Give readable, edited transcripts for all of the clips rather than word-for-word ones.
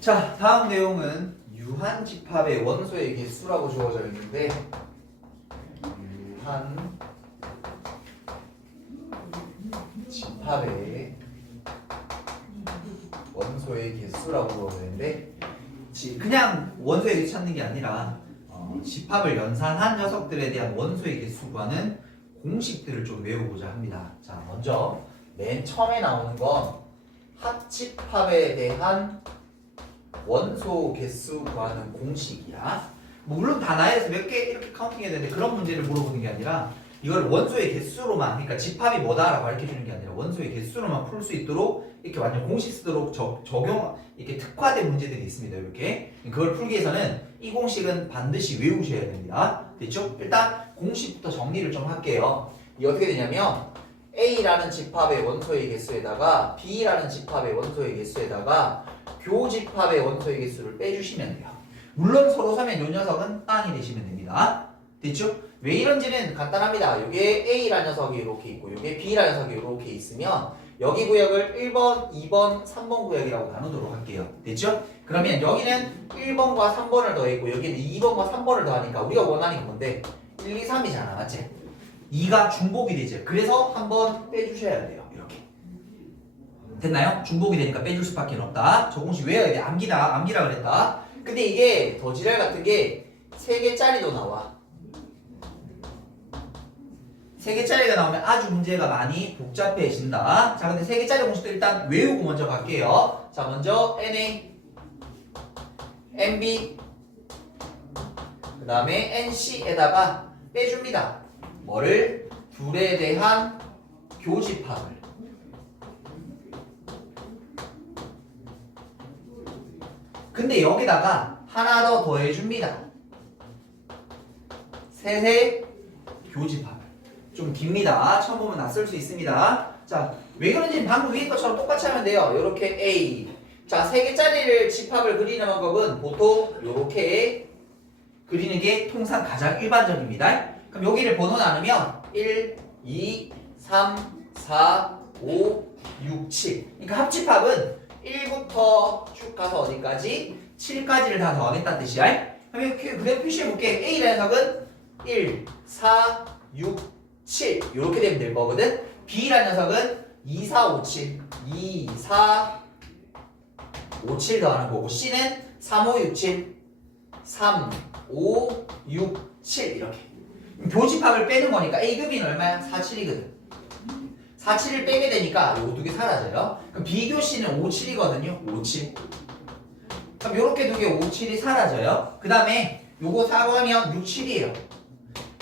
자, 다음 내용은 유한 집합의 원소의 개수라고 주어져 있는데 유한 집합의 원소의 개수라고 주어져 있는데 그냥 원소의 개수 찾는 게 아니라 집합을 연산한 녀석들에 대한 원소의 개수 구하는 공식들을 좀 외우고자 합니다. 자, 먼저 맨 처음에 나오는 건 합집합에 대한 원소 개수 구하는 공식이야. 물론 단하에서 몇 개 이렇게 카운팅해야 되는데 그런 문제를 물어보는 게 아니라 이걸 원소의 개수로만, 그러니까 집합이 뭐다라고 가르쳐주는 게 아니라 원소의 개수로만 풀 수 있도록 이렇게 완전 공식 쓰도록 적용, 이렇게 특화된 문제들이 있습니다. 이렇게 그걸 풀기 위해서는 이 공식은 반드시 외우셔야 됩니다. 됐죠? 일단 공식부터 정리를 좀 할게요. 이게 어떻게 되냐면 A라는 집합의 원소의 개수에다가 B라는 집합의 원소의 개수에다가 교집합의 원소의 개수를 빼주시면 돼요. 물론 서로 사면 이 녀석은 땅이 되시면 됩니다. 됐죠? 왜 이런지는 간단합니다. 이게 A라는 녀석이 이렇게 있고 이게 B라는 녀석이 이렇게 있으면 여기 구역을 1번, 2번, 3번 구역이라고 나누도록 할게요. 됐죠? 그러면 여기는 1번과 3번을 더했고 여기는 2번과 3번을 더하니까 우리가 원하는 게 뭔데? 1, 2, 3이잖아. 맞지? 2가 중복이 되죠. 그래서 한번 빼주셔야 돼요. 이렇게. 됐나요? 중복이 되니까 빼줄 수밖에 없다. 저 공식 외워야 돼. 암기라 그랬다. 근데 이게 더 지랄 같은 게 3개짜리도 나와. 3개짜리가 나오면 아주 문제가 많이 복잡해진다. 자, 근데 3개짜리 공식도 일단 외우고 먼저 갈게요. 자, 먼저 NA, NB, 그 다음에 NC에다가 빼줍니다. 뭐를? 둘에 대한 교집합을. 근데 여기다가 하나 더 더해줍니다. 셋의 교집합을. 좀 깁니다. 처음 보면 낯설 수 있습니다. 자, 왜 그런지 방금 위에 것처럼 똑같이 하면 돼요. 요렇게 A. 자, 3개짜리를 집합을 그리는 방법은 보통 요렇게 그리는 게 통상 가장 일반적입니다. 그럼 여기를 번호 나누면 1, 2, 3, 4, 5, 6, 7. 그러니까 합집합은 1부터 쭉 가서 어디까지? 7까지를 다 더하겠다는 뜻이야. 그럼 그래프 표시해볼게. A라는 녀석은 1, 4, 6, 7 이렇게 되면 될 거거든. B라는 녀석은 2, 4, 5, 7 2, 4, 5, 7 더하는 거고 C는 3, 5, 6, 7 3, 5, 6, 7 이렇게. 교집합을 빼는 거니까 A급이는 얼마야? 4, 7이거든. 4, 7을 빼게 되니까 요 두 개 사라져요. 그럼 B교C는 5, 7이거든요. 5, 7. 그럼 요렇게 두 개 5, 7이 사라져요. 그 다음에 요거 4로 하면 6, 7이에요.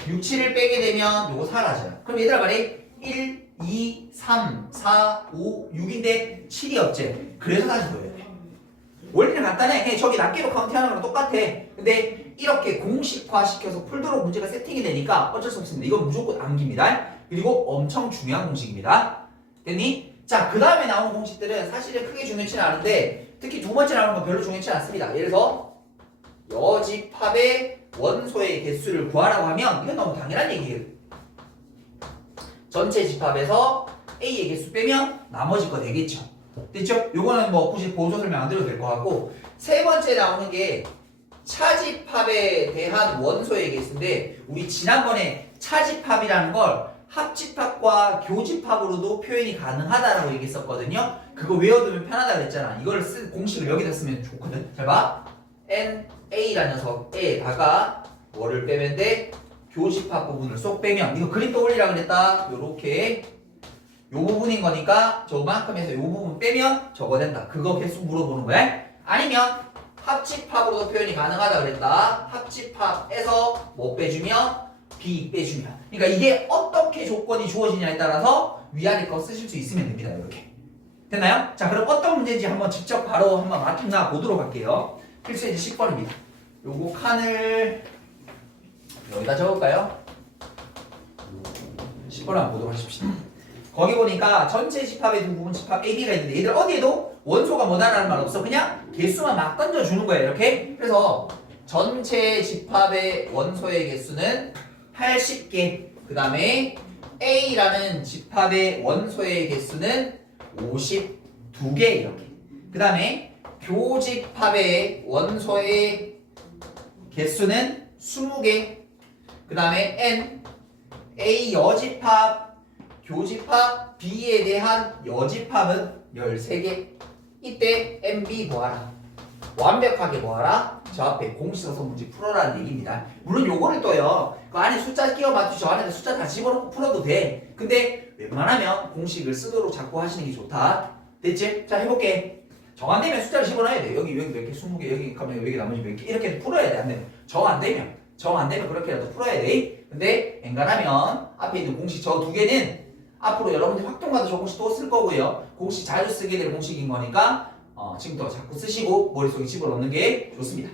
6, 7을 빼게 되면 요거 사라져요. 그럼 얘들아 말이 1, 2, 3, 4, 5, 6인데 7이 없지. 그래서 다시 보여야 돼. 원리는 간단해. 그냥 저기 낱개로 카운팅하는 거랑 똑같아. 근데 이렇게 공식화시켜서 풀도록 문제가 세팅이 되니까 어쩔 수 없습니다. 이건 무조건 암기입니다. 그리고 엄청 중요한 공식입니다. 됐니? 자, 그 다음에 나오는 공식들은 사실은 크게 중요치는 않은데 특히 두 번째 나오는 건 별로 중요치 않습니다. 예를 들어서 여집합의 원소의 개수를 구하라고 하면 이건 너무 당연한 얘기예요. 전체 집합에서 A의 개수 빼면 나머지 거 되겠죠. 됐죠? 요거는 뭐 굳이 보조 설명 안 드려도 될 것 같고, 세 번째 나오는 게 차집합에 대한 원소의 개수인데 우리 지난번에 차집합이라는 걸 합집합과 교집합으로도 표현이 가능하다라고 얘기했었거든요. 그거 외워두면 편하다 그랬잖아. 이걸 공식을 여기다 쓰면 좋거든. 잘 봐. NA라는 녀석에다가 뭐를 빼면 돼? 교집합 부분을 쏙 빼면, 이거 그림 떠올리라 그랬다. 요렇게 요 부분인 거니까 저만큼 해서 요 부분 빼면 저거 된다. 그거 계속 물어보는 거야. 아니면 합집합으로도 표현이 가능하다 그랬다. 합집합에서 뭐 빼주면? B 빼주면. 그러니까 이게 어떻게 조건이 주어지냐에 따라서 위아래 거 쓰실 수 있으면 됩니다. 이렇게. 됐나요? 자, 그럼 어떤 문제인지 한번 직접 바로 한번 맞나 보도록 할게요. 필수예제 10번입니다. 요거 칸을 여기다 적을까요? 10번 한번 보도록 하십시오. 거기 보니까 전체 집합의 두 부분 집합 AB가 있는데 얘들 어디에도 원소가 뭐다라는 말 없어. 그냥 개수만 막 던져주는 거예요. 이렇게. 그래서 전체 집합의 원소의 개수는 80개. 그 다음에 A라는 집합의 원소의 개수는 52개. 이렇게. 그 다음에 교집합의 원소의 개수는 20개. 그 다음에 N, A 여집합, 교집합 B에 대한 여집합은 13개. 이때 MB 뭐하라? 완벽하게 뭐하라? 저 앞에 공식어서 문제 풀어라는 얘기입니다. 물론 요거를 또요, 그 안에 숫자 끼워 맞추죠. 저 안에 숫자 다 집어넣고 풀어도 돼. 근데 웬만하면 공식을 쓰도록 자꾸 하시는 게 좋다. 됐지? 자, 해볼게. 정 안 되면 숫자를 집어넣어야 돼. 여기 몇 개, 20개, 여기 가면 여기 나머지 몇 개. 이렇게 풀어야 돼. 안 되면. 정 안 되면 그렇게라도 풀어야 돼. 근데 엔간하면 앞에 있는 공식 저 두 개는 앞으로 여러분들 활동가도 조금씩 또 쓸 거고요. 공식 자주 쓰게 될 공식인 거니까 지금부터 자꾸 쓰시고 머릿속에 집어넣는 게 좋습니다.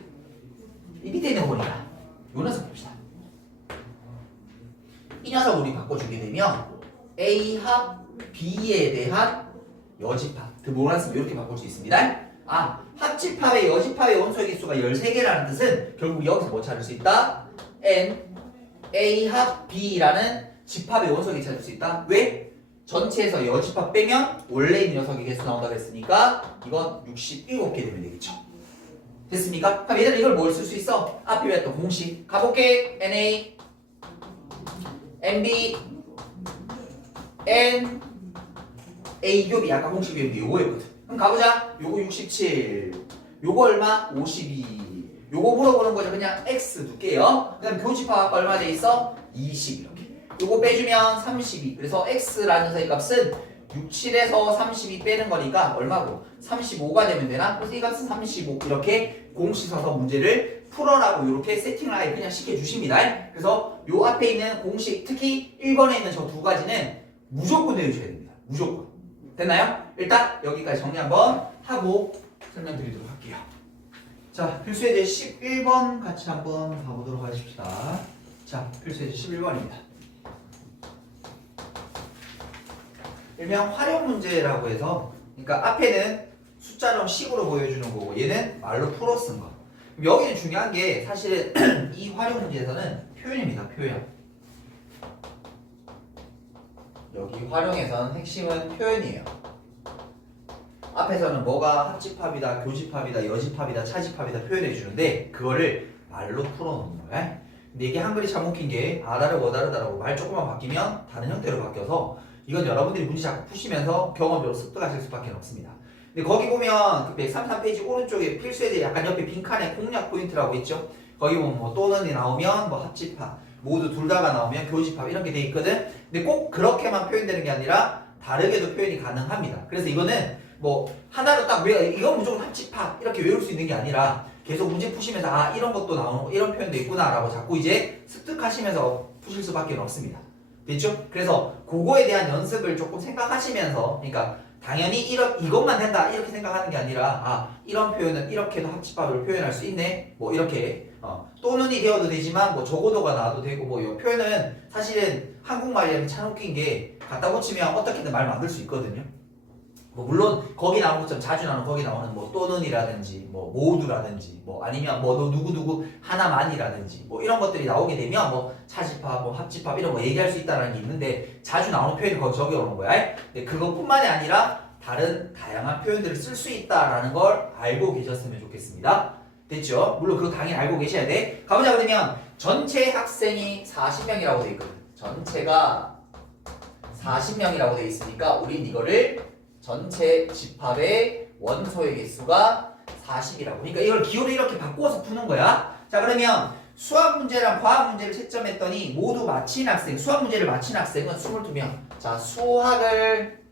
이 밑에 있는 거 보니까 요 녀석 봅시다. 이 녀석 우리 바꿔주게 되면 A 합 B에 대한 여집합 드모란스 이렇게 바꿀 수 있습니다. 합집합의 여집합의 원소의 개수가 13개라는 뜻은 결국 여기서 뭐 찾을 수 있다? N A 합 B라는 집합의 원소의 개수 찾을 수 있다. 왜? 전체에서 여집합 빼면 원래 있는 녀석의 개수 나온다고 했으니까 이건 67개 되면 되겠죠. 됐습니까? 그럼 얘들아 이걸 뭘 쓸 수 있어? 앞에 배웠던 공식 가볼게. NA NB N A 겹이 아까 공식 배웠는데 요거였거든. 그럼 가보자. 요거 67 요거 얼마? 52 요거 물어보는 거죠. 그냥 X 둘게요. 그 다음 교집합 얼마 돼 있어? 20 이렇게. 요거 빼주면 32. 그래서 X라는 녀석의 값은 67에서 32 빼는 거니까 얼마고? 35가 되면 되나? 그래서 이 값은 35 이렇게 공식 써서 문제를 풀어라고 이렇게 세팅을 아예 그냥 시켜주십니다. 그래서 요 앞에 있는 공식 특히 1번에 있는 저 두 가지는 무조건 외우셔야 됩니다. 무조건. 됐나요? 일단 여기까지 정리 한번 하고 설명드리도록 할게요. 자, 필수예제 11번 같이 한번 봐보도록 하십시다. 자, 필수예제 11번입니다. 일명 활용 문제라고 해서, 그러니까 앞에는 숫자로 식으로 보여주는 거고 얘는 말로 풀어 쓴 거. 여기는 중요한 게 사실은 이 활용 문제에서는 표현입니다. 표현. 여기 활용에서는 핵심은 표현이에요. 앞에서는 뭐가 합집합이다, 교집합이다, 여집합이다, 차집합이다 표현해 주는데 그거를 말로 풀어놓는 거야. 근데 이게 한글이 참 웃긴 게 아다르 워다르다라고 말 조금만 바뀌면 다른 형태로 바뀌어서 이건 여러분들이 문제 자꾸 푸시면서 경험적으로 습득하실 수밖에 없습니다. 근데 거기 보면 그 133페이지 오른쪽에 필수예제 약간 옆에 빈칸에 공략 포인트라고 있죠. 거기 보면 뭐 또는이 나오면 뭐 합집합, 모두 둘 다가 나오면 교집합 이런 게 돼 있거든. 근데 꼭 그렇게만 표현되는 게 아니라 다르게도 표현이 가능합니다. 그래서 이거는 뭐 하나로 딱 이건 무조건 합집합 이렇게 외울 수 있는 게 아니라 계속 문제 푸시면서 이런 것도 나오고 이런 표현도 있구나라고 자꾸 이제 습득하시면서 푸실 수밖에 없습니다. 됐죠? 그래서 그거에 대한 연습을 조금 생각하시면서, 그러니까 당연히 이것만 된다 이렇게 생각하는 게 아니라 이런 표현은 이렇게도 합집합으로 표현할 수 있네 뭐 이렇게 또는이 되어도 되지만 뭐 적어도가 나와도 되고 뭐 이 표현은 사실은 한국말이랑 참 웃긴 게 갖다 붙이면 어떻게든 말 만들 수 있거든요. 뭐 물론 거기 나오는 것처럼 자주 나오는 거기 나오는 뭐 또는이라든지 뭐 모두라든지 뭐 아니면 뭐 누구누구 하나만이라든지 뭐 이런 것들이 나오게 되면 뭐 차집합 뭐 합집합 이런 거 얘기할 수 있다는 게 있는데 자주 나오는 표현이 거기 적용하는 거야. 근데 그것뿐만이 아니라 다른 다양한 표현들을 쓸 수 있다라는 걸 알고 계셨으면 좋겠습니다. 됐죠? 물론 그거 당연히 알고 계셔야 돼. 가보자. 그러면 전체 학생이 40명이라고 돼 있거든. 전체가 40명이라고 돼 있으니까 우린 이거를 전체 집합의 원소의 개수가 40이라고. 그러니까 이걸 기호를 이렇게 바꿔서 푸는 거야. 자, 그러면 수학 문제랑 과학 문제를 채점했더니 모두 마친 학생, 수학 문제를 마친 학생은 22명. 자, 수학을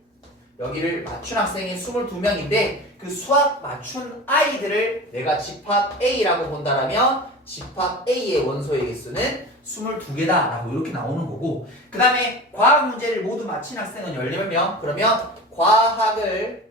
여기를 맞춘 학생이 22명인데 그 수학 맞춘 아이들을 내가 집합 A라고 본다라면 집합 A의 원소의 개수는 22개다라고 이렇게 나오는 거고, 그 다음에 과학 문제를 모두 마친 학생은 14명. 그러면 과학을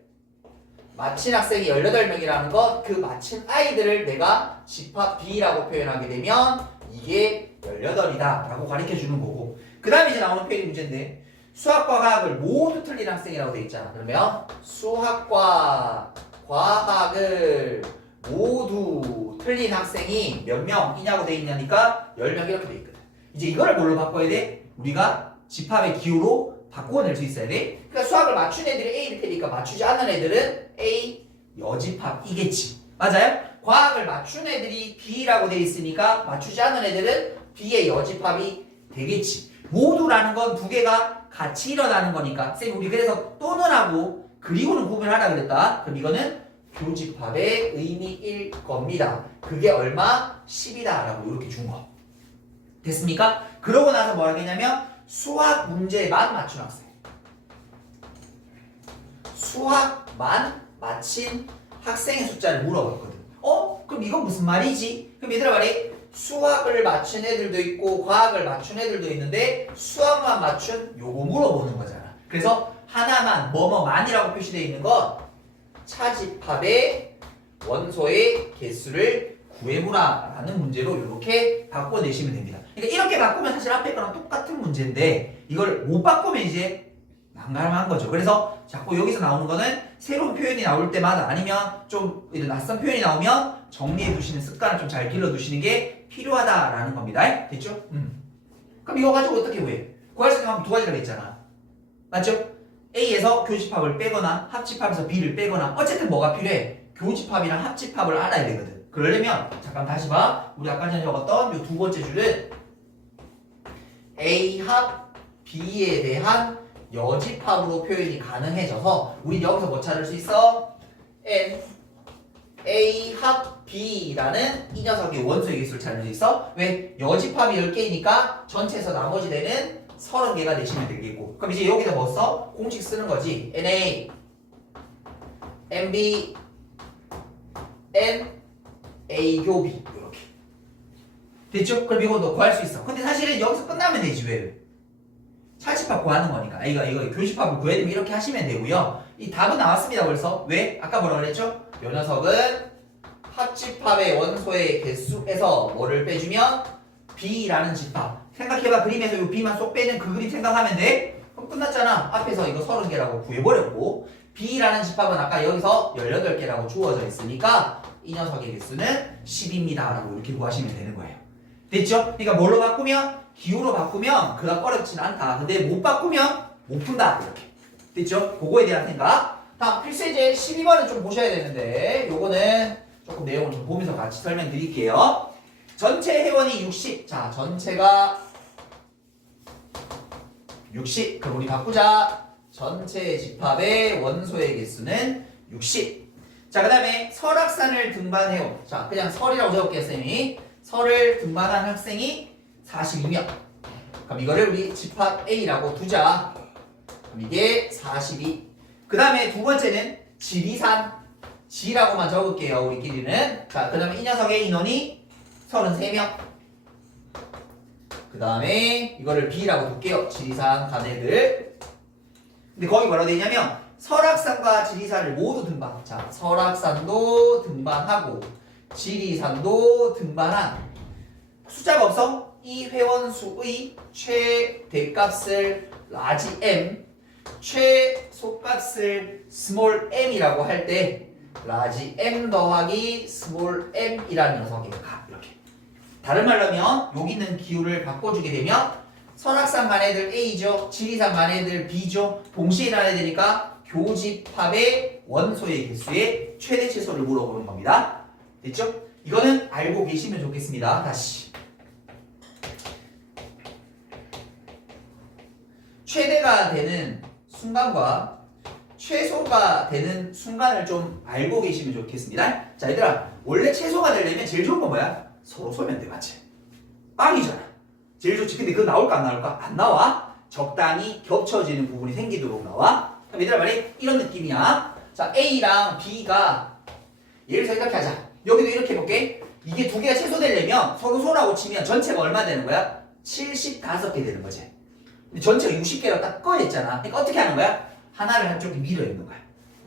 마친 학생이 18명이라는 것, 그 마친 아이들을 내가 집합 B라고 표현하게 되면 이게 18이다 라고 가르쳐 주는 거고, 그 다음에 이제 나오는 표현이 문제인데 수학과 과학을 모두 틀린 학생이라고 돼 있잖아. 그러면 수학과 과학을 모두 틀린 학생이 몇 명이냐고 돼 있냐니까 10명 이렇게 돼 있거든. 이제 이거를 뭘로 바꿔야 돼? 우리가 집합의 기호로 바꿔낼 수 있어야 돼. 그러니까 수학을 맞춘 애들이 A일 테니까 맞추지 않은 애들은 A 여집합이겠지. 맞아요? 과학을 맞춘 애들이 B라고 돼 있으니까 맞추지 않은 애들은 B의 여집합이 되겠지. 모두라는 건 두 개가 같이 일어나는 거니까 쌤 우리 그래서 또는 하고 그리고는 구분하라 그랬다. 그럼 이거는 교집합의 의미일 겁니다. 그게 얼마? 10이다 라고 이렇게 준 거. 됐습니까? 그러고 나서 뭐라 했냐면 수학 문제만 맞춘 학생. 수학만 마친 학생의 숫자를 물어봤거든. 그럼 이건 무슨 말이지? 그럼 얘들아 말이 수학을 맞춘 애들도 있고 과학을 맞춘 애들도 있는데 수학만 맞춘 요거 물어보는 거잖아. 그래서 하나만 뭐뭐만이라고 표시되어 있는 건 차집합의 원소의 개수를 구해보라 라는 문제로 이렇게 바꿔내시면 됩니다. 그러니까 이렇게 바꾸면 사실 앞에 거랑 똑같은 문제인데 이걸 못 바꾸면 이제 난감한 거죠. 그래서 자꾸 여기서 나오는 거는 새로운 표현이 나올 때마다 아니면 좀 이런 낯선 표현이 나오면 정리해 두시는 습관을 좀 잘 길러 두시는 게 필요하다라는 겁니다. 됐죠? 그럼 이거 가지고 어떻게 구해? 구할 수 있는 방법 두 가지라고 했잖아. 맞죠? A에서 교집합을 빼거나 합집합에서 B를 빼거나 어쨌든 뭐가 필요해? 교집합이랑 합집합을 알아야 되거든. 그러려면 잠깐 다시 봐. 우리 아까 전에 적었던 이 두 번째 줄은 A 합 B에 대한 여집합으로 표현이 가능해져서 우리 여기서 뭐 찾을 수 있어? N A 합 B라는 이 녀석의 원소의 개수를 찾을 수 있어. 왜? 여집합이 10개이니까 전체에서 나머지 되는 30개가 되시면 되겠고. 그럼 이제 여기다 뭐 써? 공식 쓰는 거지. NA NB N A 교비 이렇게 됐죠? 그럼 이거 너 구할 수 있어. 근데 사실은 여기서 끝나면 되지. 왜? 차집합 구하는 거니까. 이거 교집합을 구해야 되면 이렇게 하시면 되고요. 이 답은 나왔습니다 벌써. 왜? 아까 뭐라 그랬죠? 이 녀석은 합집합의 원소의 개수에서 뭐를 빼주면 B라는 집합. 생각해봐. 그림에서 이 B만 쏙 빼는 그 그림 생각하면 돼. 그럼 끝났잖아. 앞에서 이거 30개라고 구해버렸고 B라는 집합은 아까 여기서 18개라고 주어져 있으니까 이 녀석의 개수는 10입니다 라고 이렇게 구하시면 되는 거예요. 됐죠? 그러니까 뭘로 바꾸면? 기호로 바꾸면 그닥 어렵진 않다. 근데 못 바꾸면 못 푼다. 이렇게. 됐죠? 그거에 대한 생각. 다음 필수예제 12번은 좀 보셔야 되는데 요거는 조금 내용을 좀 보면서 같이 설명드릴게요. 전체 회원이 60. 자, 전체가 60. 그럼 우리 바꾸자. 전체 집합의 원소의 개수는 60. 자, 그 다음에 설악산을 등반해온. 자, 그냥 설이라고 적을게요, 쌤이. 설을 등반한 학생이 46명. 그럼 이거를 우리 집합 A라고 두자. 그럼 이게 42. 그 다음에 두 번째는 지리산. G라고만 적을게요, 우리끼리는. 자, 그 다음에 이 녀석의 인원이 33명. 그 다음에 이거를 B라고 둘게요. 지리산 간 애들. 근데 거기 뭐라고 되어 있냐면 설악산과 지리산을 모두 등반. 자, 설악산도 등반하고 지리산도 등반한 숫자가 없어? 이 회원수의 최대값을 라지 M, 최소값을 스몰 m이라고 할 때 라지 M 더하기 스몰 m이라는 녀석의 값. 이렇게. 다른 말로 하면 여기 있는 기호를 바꿔주게 되면 설악산 간 애들 A죠. 지리산 간 애들 B죠. 동시에 일어나야 되니까 교집합의 원소의 개수의 최대 최소를 물어보는 겁니다. 됐죠? 이거는 알고 계시면 좋겠습니다. 다시. 최대가 되는 순간과 최소가 되는 순간을 좀 알고 계시면 좋겠습니다. 자, 얘들아. 원래 최소가 되려면 제일 좋은 건 뭐야? 서로 쏘면 돼. 맞지? 빵이잖아. 제일 좋지. 근데 그거 나올까 안 나올까? 안 나와. 적당히 겹쳐지는 부분이 생기도록 나와. 그럼 얘들아 말이 이런 느낌이야. 자, A랑 B가 예를 들어서 이렇게 하자. 여기도 이렇게 해볼게. 이게 두 개가 최소되려면 서로 소라고 치면 전체가 얼마 되는 거야? 75개 되는 거지. 근데 전체가 60개로 딱 꺼냈잖아. 그러니까 어떻게 하는 거야? 하나를 한쪽에 밀어 있는 거야.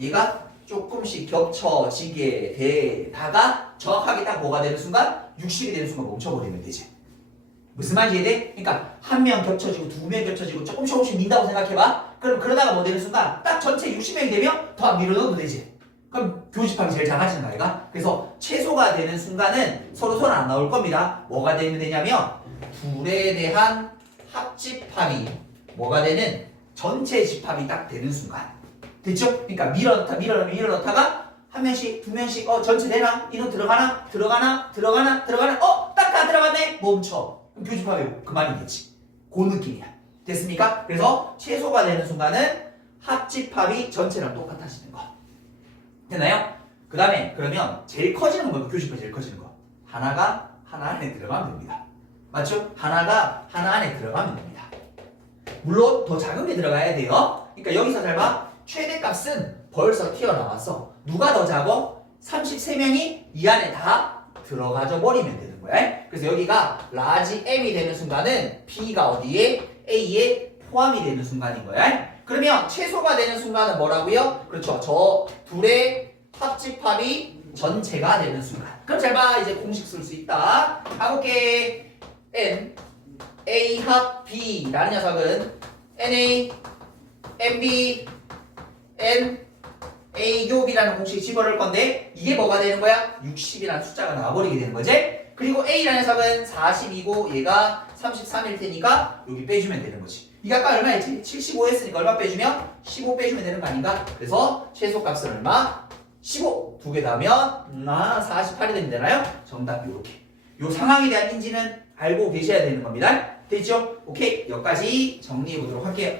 얘가 조금씩 겹쳐지게 되다가 정확하게 딱 뭐가 되는 순간 60이 되는 순간 멈춰버리면 되지. 무슨 말인지 이해돼? 그러니까 한 명 겹쳐지고 두 명 겹쳐지고 조금씩 민다고 생각해봐. 그럼 그러다가 뭐 되는 순간 딱 전체 60명이 되면 더 밀어넣으면 되지. 그럼 교집합이 제일 작아지는 거 아이가? 그래서 최소가 되는 순간은 서로 손 안 나올 겁니다. 뭐가 되면 되냐면 둘에 대한 합집합이 뭐가 되는 전체 집합이 딱 되는 순간. 됐죠? 그러니까 밀어넣다가 한 명씩, 두 명씩, 전체 되나? 인원 들어가나? 들어가나? 딱 다 들어갔네? 멈춰. 그럼 교집합이 그만이겠지. 그 느낌이야. 됐습니까? 그래서 최소가 되는 순간은 합집합이 전체랑 똑같아지는 거. 됐나요? 그 다음에 그러면 제일 커지는 건 교집합이 제일 커지는 거. 하나가 하나 안에 들어가면 됩니다. 맞죠? 하나가 하나 안에 들어가면 됩니다. 물론 더 작은 게 들어가야 돼요. 그러니까 여기서 잘 봐. 최대값은 벌써 튀어나왔어. 누가 더 작어? 33명이 이 안에 다 들어가져 버리면 되는 거야. 그래서 여기가 라지 M이 되는 순간은 B가 어디에? A에 포함이 되는 순간인 거야. 그러면 최소가 되는 순간은 뭐라고요? 그렇죠. 저 둘의 합집합이 전체가 되는 순간. 그럼 잘 봐. 이제 공식 쓸 수 있다. 가볼게. N A 합 B라는 녀석은 NA NB N A 교비라는 공식 집어넣을 건데 이게 뭐가 되는 거야? 60이라는 숫자가 나와버리게 되는 거지. 그리고 A라는 녀석은 40이고 얘가 33일 테니까 여기 빼주면 되는 거지. 이게 아까 얼마 했지? 75 했으니까 얼마 빼주면? 15 빼주면 되는 거 아닌가? 그래서 최소값은 얼마? 15! 두 개 더하면 48이 되나요? 정답 요렇게. 요 상황에 대한 인지는 알고 계셔야 되는 겁니다. 됐죠? 오케이. 여기까지 정리해 보도록 할게요.